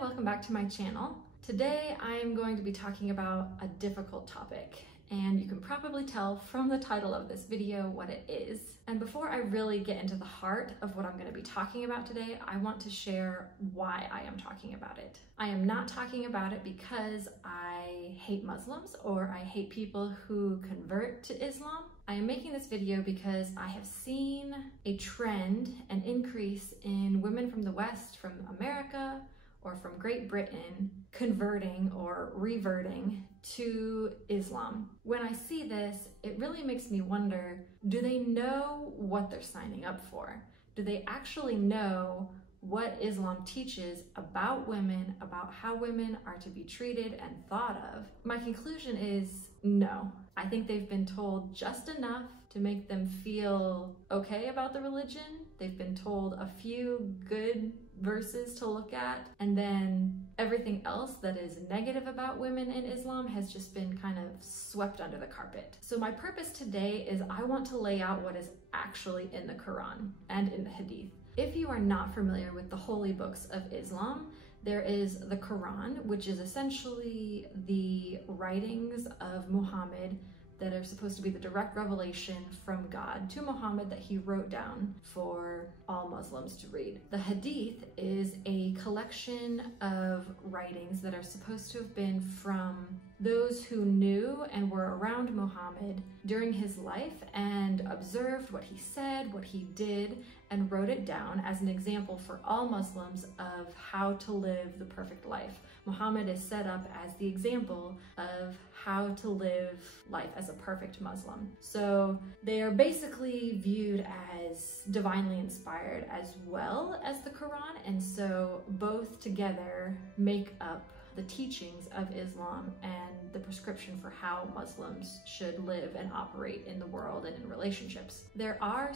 welcome back to my channel. Today I am going to be talking about a difficult topic, and you can probably tell from the title of this video what it is. And before I really get into the heart of what I'm going to be talking about today, I want to share why I am talking about it. I am not talking about it because I hate Muslims or I hate people who convert to Islam. I am making this video because I have seen a trend, an increase in women from the West, from America, or from Great Britain converting or reverting to Islam. When I see this, it really makes me wonder, do they know what they're signing up for? Do they actually know what Islam teaches about women, about how women are to be treated and thought of? My conclusion is no. I think they've been told just enough to make them feel okay about the religion. They've been told a few good verses to look at, and then everything else that is negative about women in Islam has just been kind of swept under the carpet. So my purpose today is I want to lay out what is actually in the Quran and in the Hadith. If you are not familiar with the holy books of Islam, there is the Quran, which is essentially the writings of Muhammad that are supposed to be the direct revelation from God to Muhammad that he wrote down for all Muslims to read. The Hadith is a collection of writings that are supposed to have been from those who knew and were around Muhammad during his life and observed what he said, what he did, and wrote it down as an example for all Muslims of how to live the perfect life. Muhammad is set up as the example of how to live life as a perfect Muslim. So they are basically viewed as divinely inspired as well as the Quran, and so both together make up the teachings of Islam and the prescription for how Muslims should live and operate in the world and in relationships. There are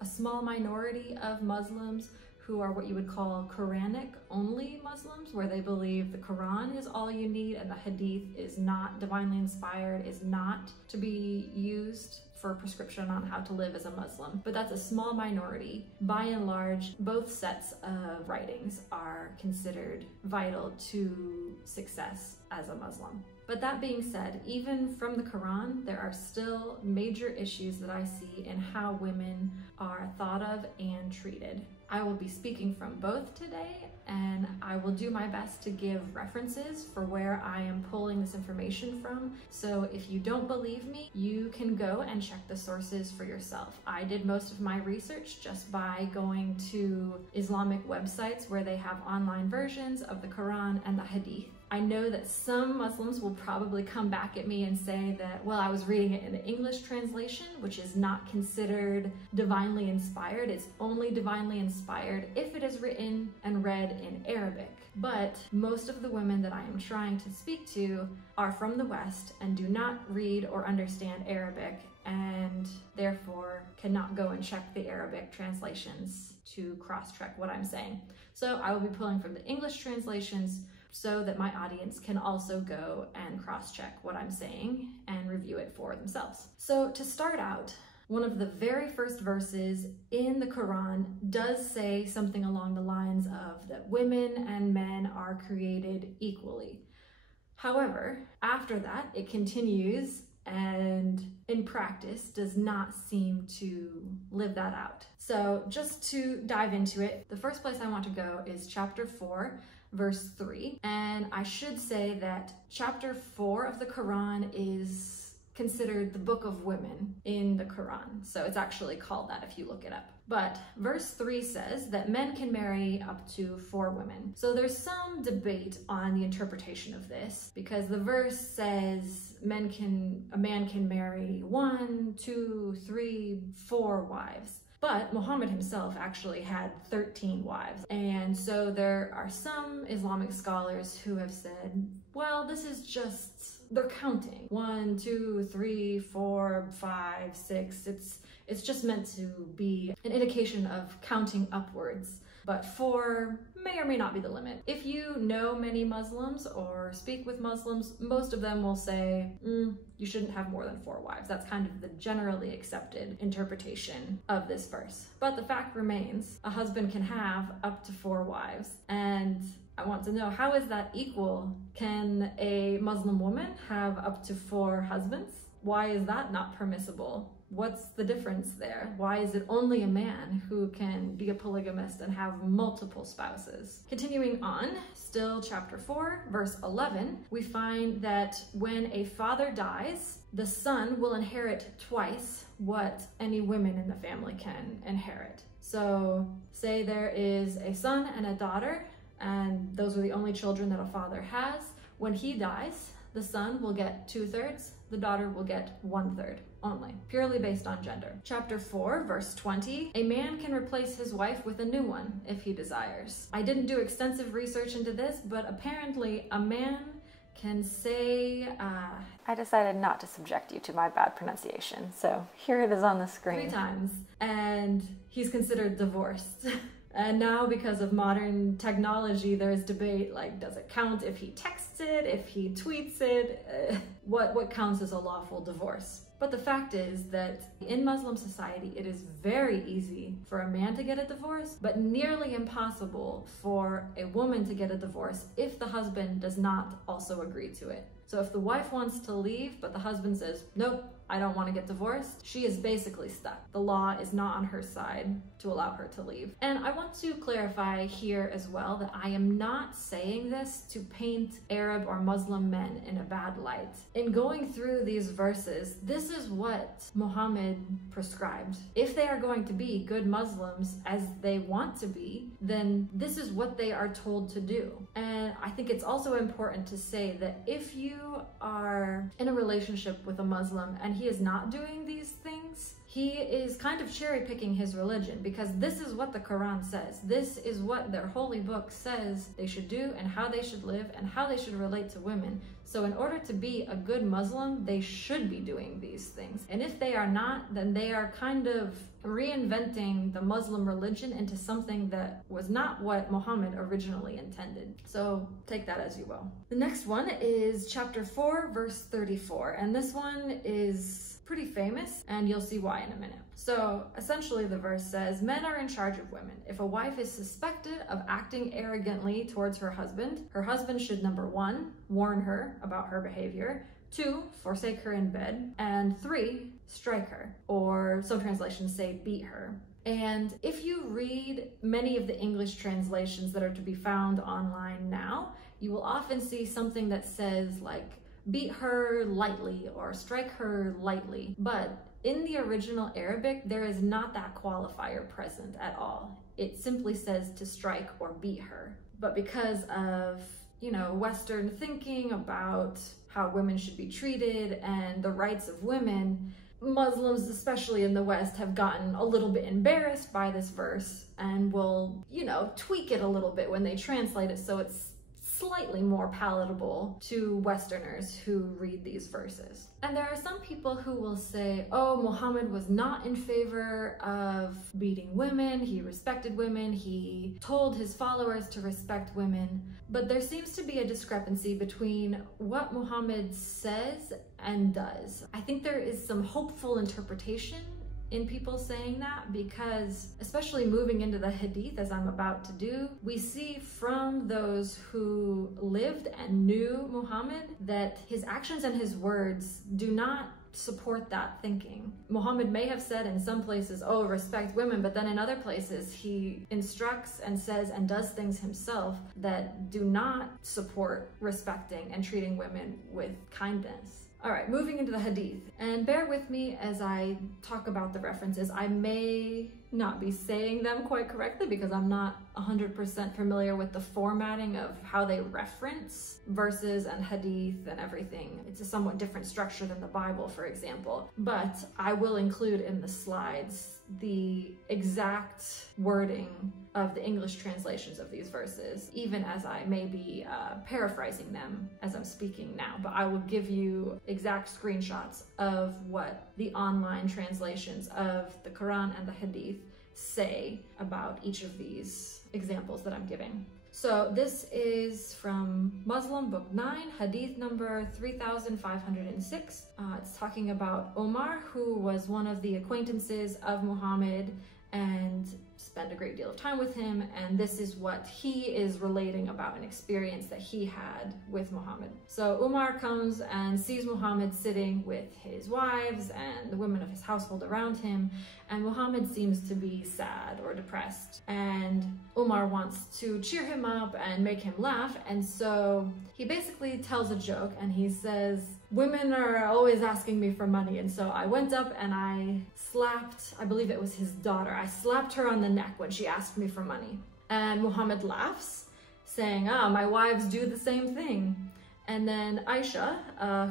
a small minority of Muslims who are what you would call Quranic only Muslims, where they believe the Quran is all you need and the Hadith is not divinely inspired, is not to be used for prescription on how to live as a Muslim. But that's a small minority. By and large, both sets of writings are considered vital to success as a Muslim. But that being said, even from the Quran, there are still major issues that I see in how women are thought of and treated. I will be speaking from both today, and I will do my best to give references for where I am pulling this information from. So if you don't believe me, you can go and check the sources for yourself. I did most of my research just by going to Islamic websites where they have online versions of the Quran and the Hadith. I know that some Muslims will probably come back at me and say that, well, I was reading it in the English translation, which is not considered divinely inspired. It's only divinely inspired if it is written and read in Arabic. But most of the women that I am trying to speak to are from the West and do not read or understand Arabic, and therefore cannot go and check the Arabic translations to cross-check what I'm saying. So I will be pulling from the English translations so that my audience can also go and cross-check what I'm saying and review it for themselves. So to start out, one of the very first verses in the Quran does say something along the lines of that women and men are created equally. However, after that, it continues and in practice does not seem to live that out. So just to dive into it, the first place I want to go is chapter 4, verse 3. And I should say that chapter 4 of the Quran is considered the book of women in the Quran. So it's actually called that if you look it up. But verse 3 says that men can marry up to 4 women. So there's some debate on the interpretation of this, because the verse says a man can marry 1, 2, 3, 4 wives. But Muhammad himself actually had 13 wives. And so there are some Islamic scholars who have said, well, this is just, they're counting. 1, 2, 3, 4, 5, 6. It's just meant to be an indication of counting upwards. But 4 may or may not be the limit. If you know many Muslims or speak with Muslims, most of them will say, you shouldn't have more than 4 wives. That's kind of the generally accepted interpretation of this verse. But the fact remains, a husband can have up to 4 wives. And I want to know, how is that equal? Can a Muslim woman have up to 4 husbands? Why is that not permissible? What's the difference there? Why is it only a man who can be a polygamist and have multiple spouses? Continuing on, still chapter 4, verse 11, we find that when a father dies, the son will inherit twice what any women in the family can inherit. So say there is a son and a daughter, and those are the only children that a father has. When he dies, the son will get 2/3, the daughter will get 1/3 only, purely based on gender. Chapter 4, verse 20, a man can replace his wife with a new one if he desires. I didn't do extensive research into this, but apparently a man can say, I decided not to subject you to my bad pronunciation, so here it is on the screen. 3 times, and he's considered divorced. And now, because of modern technology, there's debate, like, does it count if he texts it, if he tweets it? What counts as a lawful divorce? But the fact is that in Muslim society, it is very easy for a man to get a divorce, but nearly impossible for a woman to get a divorce if the husband does not also agree to it. So if the wife wants to leave, but the husband says, nope, I don't want to get divorced, she is basically stuck. The law is not on her side to allow her to leave. And I want to clarify here as well that I am not saying this to paint Arab or Muslim men in a bad light. In going through these verses, this is what Muhammad prescribed. If they are going to be good Muslims as they want to be, then this is what they are told to do. And I think it's also important to say that if you are in a relationship with a Muslim and he is not doing these things, he is kind of cherry picking his religion, because this is what the Quran says. This is what their holy book says they should do and how they should live and how they should relate to women. So in order to be a good Muslim, they should be doing these things. And if they are not, then they are kind of reinventing the Muslim religion into something that was not what Muhammad originally intended. So take that as you will. The next one is chapter 4, verse 34. And this one is pretty famous, and you'll see why in a minute. So essentially the verse says, men are in charge of women. If a wife is suspected of acting arrogantly towards her husband should, number 1, warn her about her behavior, 2, forsake her in bed, and 3, strike her, or some translations say beat her. And if you read many of the English translations that are to be found online now, you will often see something that says like, beat her lightly or strike her lightly. But in the original Arabic, there is not that qualifier present at all. It simply says to strike or beat her. But because of, Western thinking about how women should be treated and the rights of women, Muslims, especially in the West, have gotten a little bit embarrassed by this verse and will, tweak it a little bit when they translate it so it's slightly more palatable to Westerners who read these verses. And there are some people who will say, oh, Muhammad was not in favor of beating women, he respected women, he told his followers to respect women. But there seems to be a discrepancy between what Muhammad says and does. I think there is some hopeful interpretation in people saying that, because especially moving into the Hadith, as I'm about to do, we see from those who lived and knew Muhammad that his actions and his words do not support that thinking. Muhammad may have said in some places, oh, respect women, but then in other places he instructs and says and does things himself that do not support respecting and treating women with kindness. All right, moving into the Hadith, and bear with me as I talk about the references. I may not be saying them quite correctly because I'm not 100% familiar with the formatting of how they reference verses and Hadith and everything. It's a somewhat different structure than the Bible, for example. But I will include in the slides the exact wording of the English translations of these verses, even as I may be paraphrasing them as I'm speaking now. But I will give you exact screenshots of what the online translations of the Quran and the Hadith say about each of these examples that I'm giving. So this is from Muslim book 9, Hadith number 3506. It's talking about Omar, who was one of the acquaintances of Muhammad and spend a great deal of time with him, and this is what he is relating about an experience that he had with Muhammad. So Umar comes and sees Muhammad sitting with his wives and the women of his household around him, and Muhammad seems to be sad or depressed, and Umar wants to cheer him up and make him laugh, and so he basically tells a joke, and he says, women are always asking me for money, and so I went up and I slapped, I believe it was his daughter, I slapped her on the neck when she asked me for money. And Muhammad laughs, saying, my wives do the same thing. And then Aisha,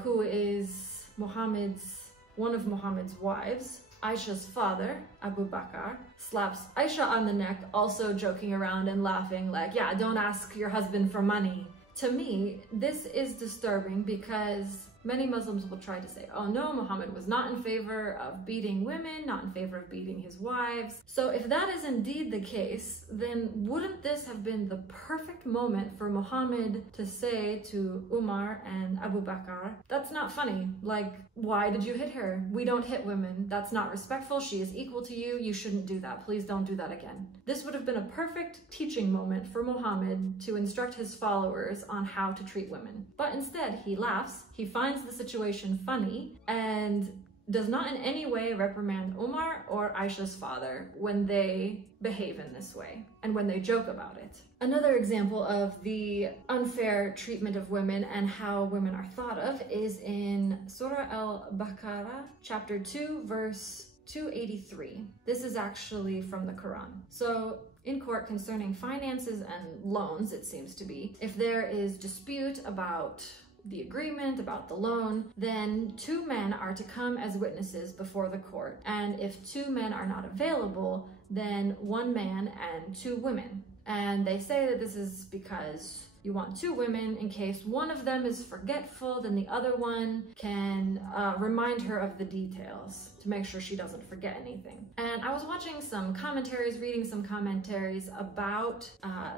who is one of Muhammad's wives, Aisha's father, Abu Bakr, slaps Aisha on the neck, also joking around and laughing like, yeah, don't ask your husband for money. To me, this is disturbing because many Muslims will try to say, oh no, Muhammad was not in favor of beating women, not in favor of beating his wives. So if that is indeed the case, then wouldn't this have been the perfect moment for Muhammad to say to Umar and Abu Bakr, that's not funny. Like, why did you hit her? We don't hit women. That's not respectful. She is equal to you. You shouldn't do that. Please don't do that again. This would have been a perfect teaching moment for Muhammad to instruct his followers on how to treat women. But instead, he laughs, he finds the situation funny, and does not in any way reprimand Umar or Aisha's father when they behave in this way and when they joke about it. Another example of the unfair treatment of women and how women are thought of is in Surah al-Baqarah, chapter 2, verse 283. This is actually from the Quran. So in court concerning finances and loans, it seems to be, if there is dispute about the agreement, about the loan, then 2 men are to come as witnesses before the court. And if 2 men are not available, then 1 man and 2 women. And they say that this is because you want 2 women in case one of them is forgetful, then the other one can remind her of the details to make sure she doesn't forget anything. And I was watching some commentaries, reading some commentaries about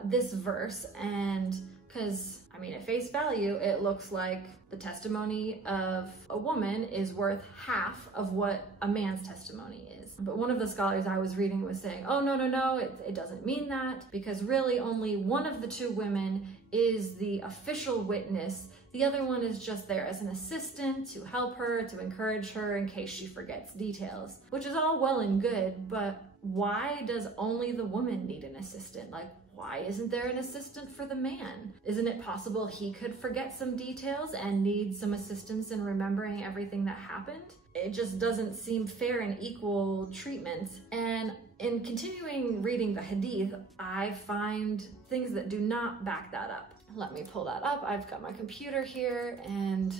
this verse, and because, I mean, at face value, it looks like the testimony of a woman is worth half of what a man's testimony is. But one of the scholars I was reading was saying, oh, no, it doesn't mean that, because really only one of the 2 women is the official witness. The other one is just there as an assistant to help her, to encourage her in case she forgets details, which is all well and good, but why does only the woman need an assistant? Like, why isn't there an assistant for the man? Isn't it possible he could forget some details and need some assistance in remembering everything that happened? It just doesn't seem fair and equal treatment. And in continuing reading the Hadith, I find things that do not back that up. Let me pull that up. I've got my computer here and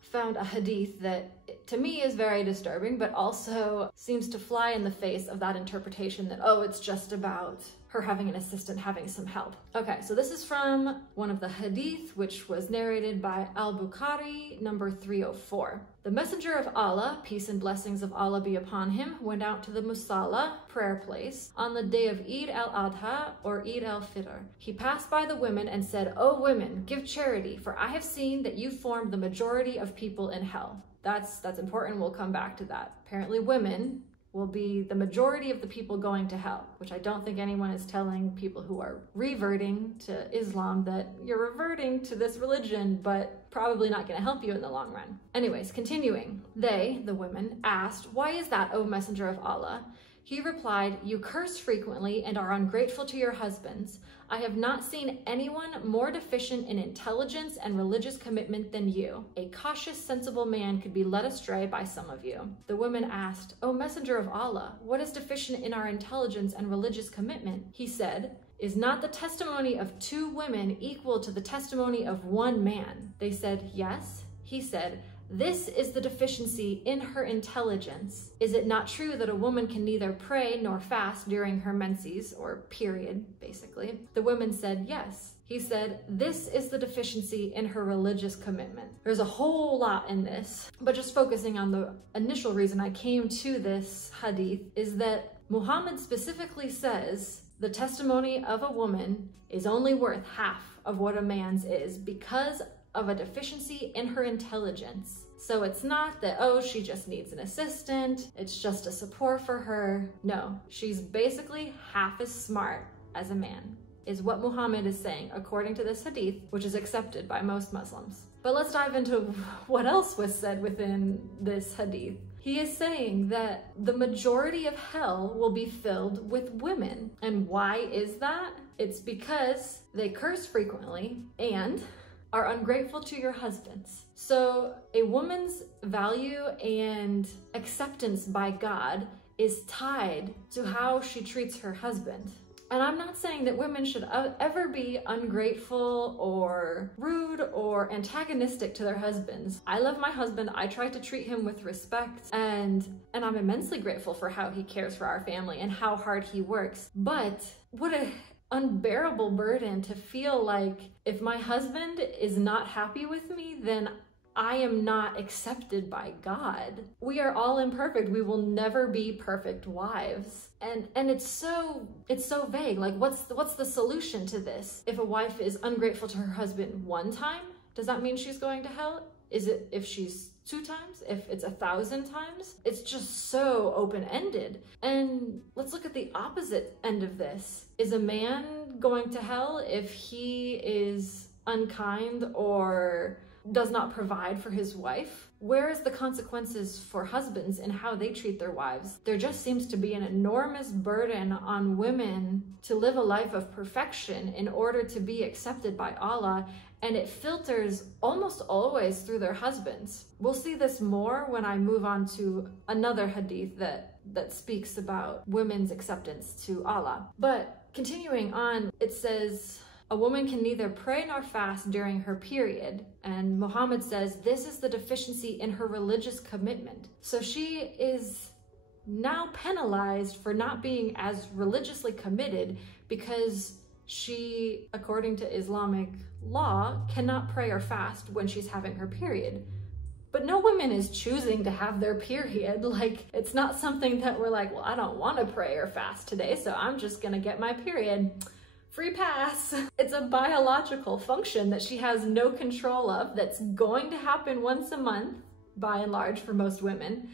found a hadith that to me is very disturbing, but also seems to fly in the face of that interpretation that, oh, it's just about her having an assistant, having some help. Okay, so this is from one of the hadith, which was narrated by Al-Bukhari, number 304. The Messenger of Allah, peace and blessings of Allah be upon him, went out to the Musalla, prayer place, on the day of Eid al-Adha or Eid al-Fitr. He passed by the women and said, O women, give charity, for I have seen that you form the majority of people in hell. That's important, we'll come back to that. Apparently women will be the majority of the people going to hell, which I don't think anyone is telling people who are reverting to Islam that you're reverting to this religion, but probably not going to help you in the long run. Anyways, continuing. They, the women, asked, why is that, O Messenger of Allah? He replied, you curse frequently and are ungrateful to your husbands. I have not seen anyone more deficient in intelligence and religious commitment than you. A cautious, sensible man could be led astray by some of you. The women asked, O Messenger of Allah, what is deficient in our intelligence and religious commitment? He said, is not the testimony of 2 women equal to the testimony of 1 man? They said, yes. He said, this is the deficiency in her intelligence. Is it not true that a woman can neither pray nor fast during her menses, or period, basically? The women said, yes. He said, this is the deficiency in her religious commitment. There's a whole lot in this, but just focusing on the initial reason I came to this hadith is that Muhammad specifically says the testimony of a woman is only worth half of what a man's is because of a deficiency in her intelligence. So it's not that, oh, she just needs an assistant, it's just a support for her. No, she's basically half as smart as a man, is what Muhammad is saying according to this hadith, which is accepted by most Muslims. But let's dive into what else was said within this hadith. He is saying that the majority of hell will be filled with women. And why is that? It's because they curse frequently and are ungrateful to your husbands. So a woman's value and acceptance by God is tied to how she treats her husband. And I'm not saying that women should ever be ungrateful or rude or antagonistic to their husbands. I love my husband. I try to treat him with respect, and I'm immensely grateful for how he cares for our family and how hard he works. But what a unbearable burden to feel like if my husband is not happy with me, then I am not accepted by God. We are all imperfect. We will never be perfect wives. And it's so vague. Like, what's the solution to this? If a wife is ungrateful to her husband one time, does that mean she's going to hell? Is it if she's 2 times? If it's 1,000 times? It's just so open-ended. And let's look at the opposite end of this. Is a man going to hell if he is unkind or does not provide for his wife? Where is the consequences for husbands and how they treat their wives? There just seems to be an enormous burden on women to live a life of perfection in order to be accepted by Allah, and it filters almost always through their husbands. We'll see this more when I move on to another hadith that speaks about women's acceptance to Allah. But continuing on, it says, a woman can neither pray nor fast during her period. And Muhammad says this is the deficiency in her religious commitment. So she is now penalized for not being as religiously committed because she, according to Islamic law, cannot pray or fast when she's having her period. But no woman is choosing to have their period. Like, it's not something that we're like, well, I don't want to pray or fast today, so I'm just gonna get my period. Free pass. It's a biological function that she has no control of, that's going to happen once a month, by and large, for most women.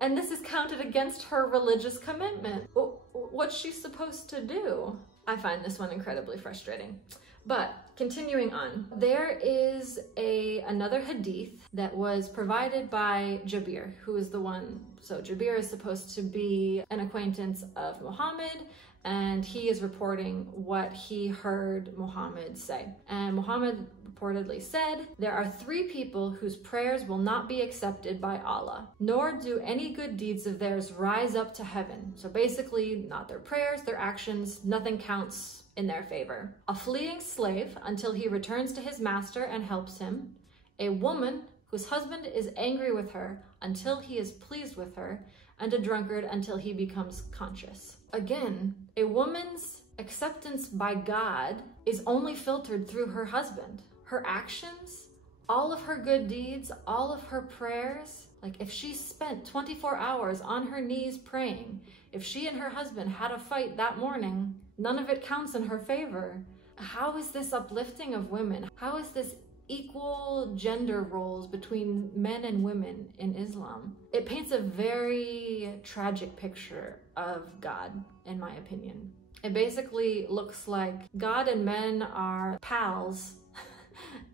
And this is counted against her religious commitment. What's she supposed to do? I find this one incredibly frustrating. But continuing on, there is another hadith that was provided by Jabir, who is the one. So Jabir is supposed to be an acquaintance of Muhammad, and he is reporting what he heard Muhammad say. And Muhammad reportedly said, there are 3 people whose prayers will not be accepted by Allah, nor do any good deeds of theirs rise up to heaven. So basically, not their prayers, their actions, nothing counts in their favor. A fleeing slave until he returns to his master and helps him. A woman whose husband is angry with her until he is pleased with her, and a drunkard until he becomes conscious. Again, a woman's acceptance by God is only filtered through her husband. Her actions, all of her good deeds, all of her prayers, like if she spent 24 hours on her knees praying, if she and her husband had a fight that morning, none of it counts in her favor. How is this uplifting of women? How is this equal gender roles between men and women in Islam? It paints a very tragic picture of God, in my opinion. It basically looks like God and men are pals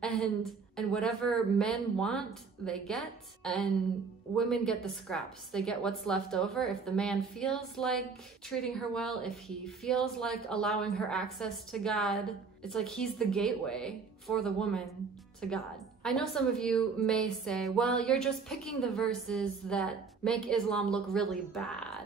and whatever men want, they get, and women get the scraps. They get what's left over. If the man feels like treating her well, if he feels like allowing her access to God, it's like he's the gateway for the woman to God. I know some of you may say, well, you're just picking the verses that make Islam look really bad,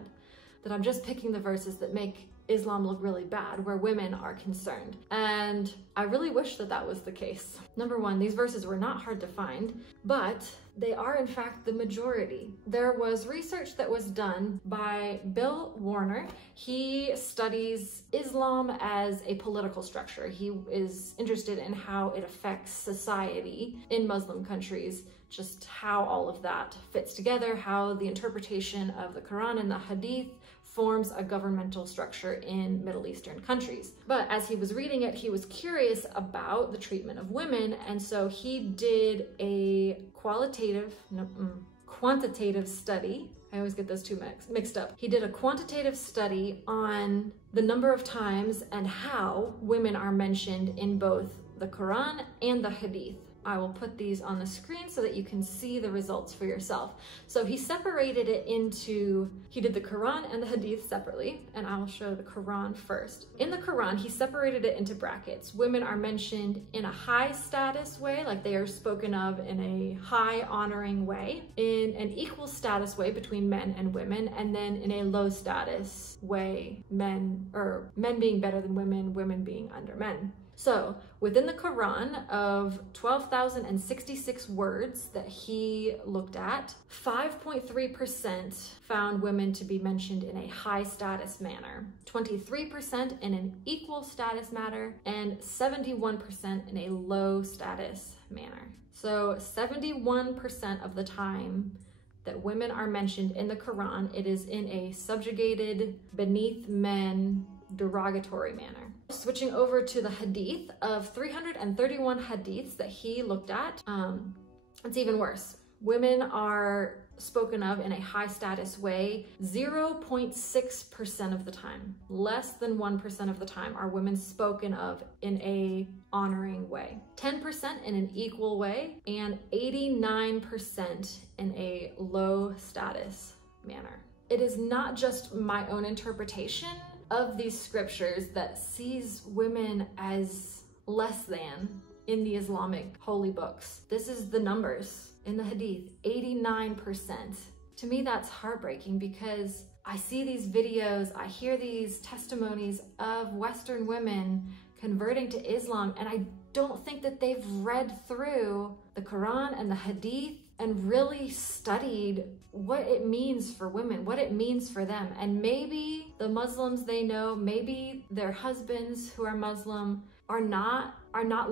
that I'm just picking the verses that make Islam look really bad, where women are concerned. And I really wish that that was the case. Number one, these verses were not hard to find, but they are in fact the majority. There was research that was done by Bill Warner. He studies Islam as a political structure. He is interested in how it affects society in Muslim countries, just how all of that fits together, how the interpretation of the Quran and the Hadith forms a governmental structure in Middle Eastern countries. But as he was reading it, he was curious about the treatment of women, and so he did a quantitative study. I always get those two mixed up. He did a quantitative study on the number of times and how women are mentioned in both the Quran and the Hadith. I will put these on the screen so that you can see the results for yourself. So he separated it into, he did the Quran and the Hadith separately, and I will show the Quran first. In the Quran, he separated it into brackets. Women are mentioned in a high status way, like they are spoken of in a high honoring way, in an equal status way between men and women, and then in a low status way, men being better than women, women being under men. So within the Quran, of 12,066 words that he looked at, 5.3% found women to be mentioned in a high status manner, 23% in an equal status manner, and 71% in a low status manner. So 71% of the time that women are mentioned in the Quran, it is in a subjugated, beneath men, derogatory manner. Switching over to the Hadith, of 331 Hadiths that he looked at, it's even worse. Women are spoken of in a high status way 0.6% of the time. Less than 1% of the time are women spoken of in a honoring way. 10% in an equal way, and 89% in a low status manner. It is not just my own interpretation of these scriptures that sees women as less than in the Islamic holy books. This is the numbers in the Hadith, 89%. To me, that's heartbreaking because I see these videos, I hear these testimonies of Western women converting to Islam, and I don't think that they've read through the Quran and the Hadith and really studied what it means for women, what it means for them. And maybe the Muslims they know, maybe their husbands who are Muslim are not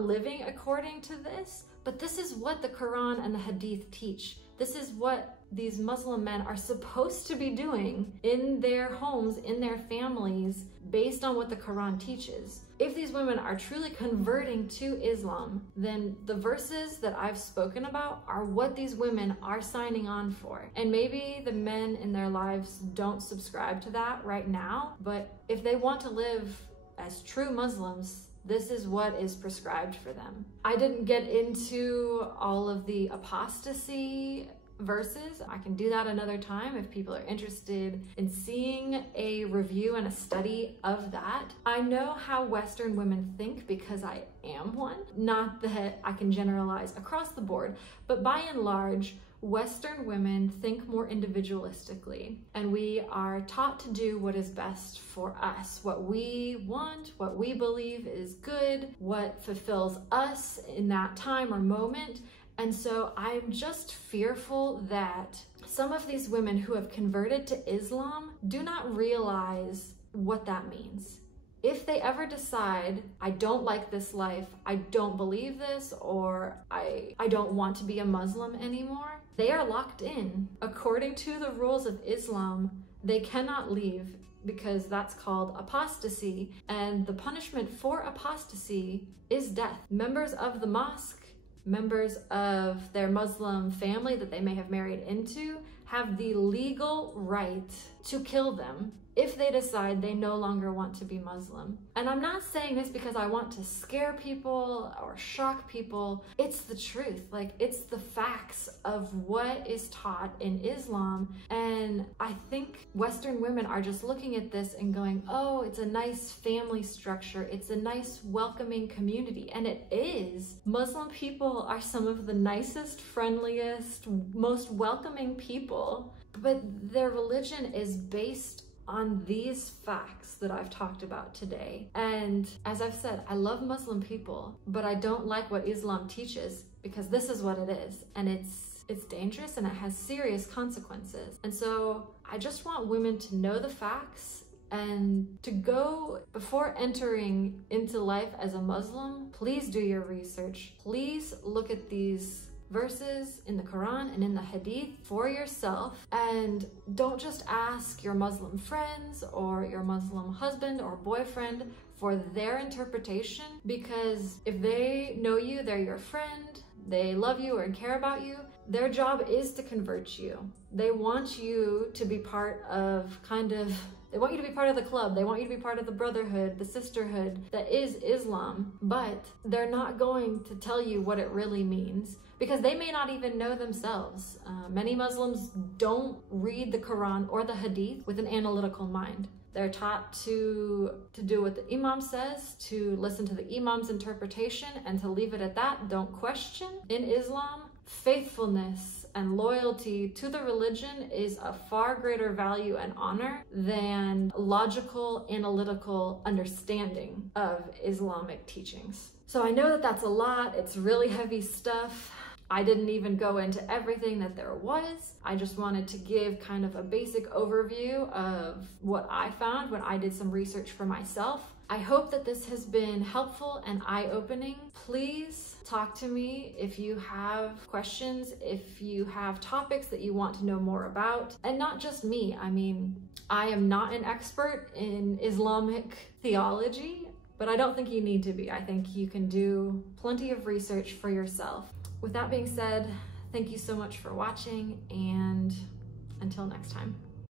living according to this, but this is what the Quran and the Hadith teach. This is what these Muslim men are supposed to be doing in their homes, in their families, based on what the Quran teaches. If these women are truly converting to Islam, then the verses that I've spoken about are what these women are signing on for. And maybe the men in their lives don't subscribe to that right now, but if they want to live as true Muslims, this is what is prescribed for them. I didn't get into all of the apostasy verses. I can do that another time if people are interested in seeing a review and a study of that. I know how Western women think because I am one. Not that I can generalize across the board, but by and large, Western women think more individualistically, and we are taught to do what is best for us, what we want, what we believe is good, what fulfills us in that time or moment. And so I'm just fearful that some of these women who have converted to Islam do not realize what that means. If they ever decide, I don't like this life, I don't believe this, or I don't want to be a Muslim anymore, they are locked in. According to the rules of Islam, they cannot leave because that's called apostasy, and the punishment for apostasy is death. Members of the mosque, members of their Muslim family that they may have married into, have the legal right to kill them if they decide they no longer want to be Muslim. And I'm not saying this because I want to scare people or shock people. It's the truth. Like, it's the facts of what is taught in Islam. And I think Western women are just looking at this and going, oh, it's a nice family structure. It's a nice welcoming community. And it is. Muslim people are some of the nicest, friendliest, most welcoming people. But their religion is based on these facts that I've talked about today. And as I've said, I love Muslim people, but I don't like what Islam teaches because this is what it is. And it's dangerous and it has serious consequences. And so I just want women to know the facts and to go, before entering into life as a Muslim, please do your research. Please look at these verses in the Quran and in the Hadith for yourself, and don't just ask your Muslim friends or your Muslim husband or boyfriend for their interpretation, because if they know you, they're your friend, they love you or care about you, their job is to convert you. They want you to be part of they want you to be part of the club. They want you to be part of the brotherhood, the sisterhood that is Islam, but they're not going to tell you what it really means because they may not even know themselves. Many Muslims don't read the Quran or the Hadith with an analytical mind. They're taught to do what the Imam says, to listen to the Imam's interpretation, and to leave it at that. Don't question. In Islam, faithfulness and loyalty to the religion is a far greater value and honor than logical, analytical understanding of Islamic teachings. So I know that that's a lot. It's really heavy stuff. I didn't even go into everything that there was. I just wanted to give kind of a basic overview of what I found when I did some research for myself. I hope that this has been helpful and eye-opening. Please talk to me if you have questions, if you have topics that you want to know more about. And not just me. I mean, I am not an expert in Islamic theology, but I don't think you need to be. I think you can do plenty of research for yourself. With that being said, thank you so much for watching, and until next time.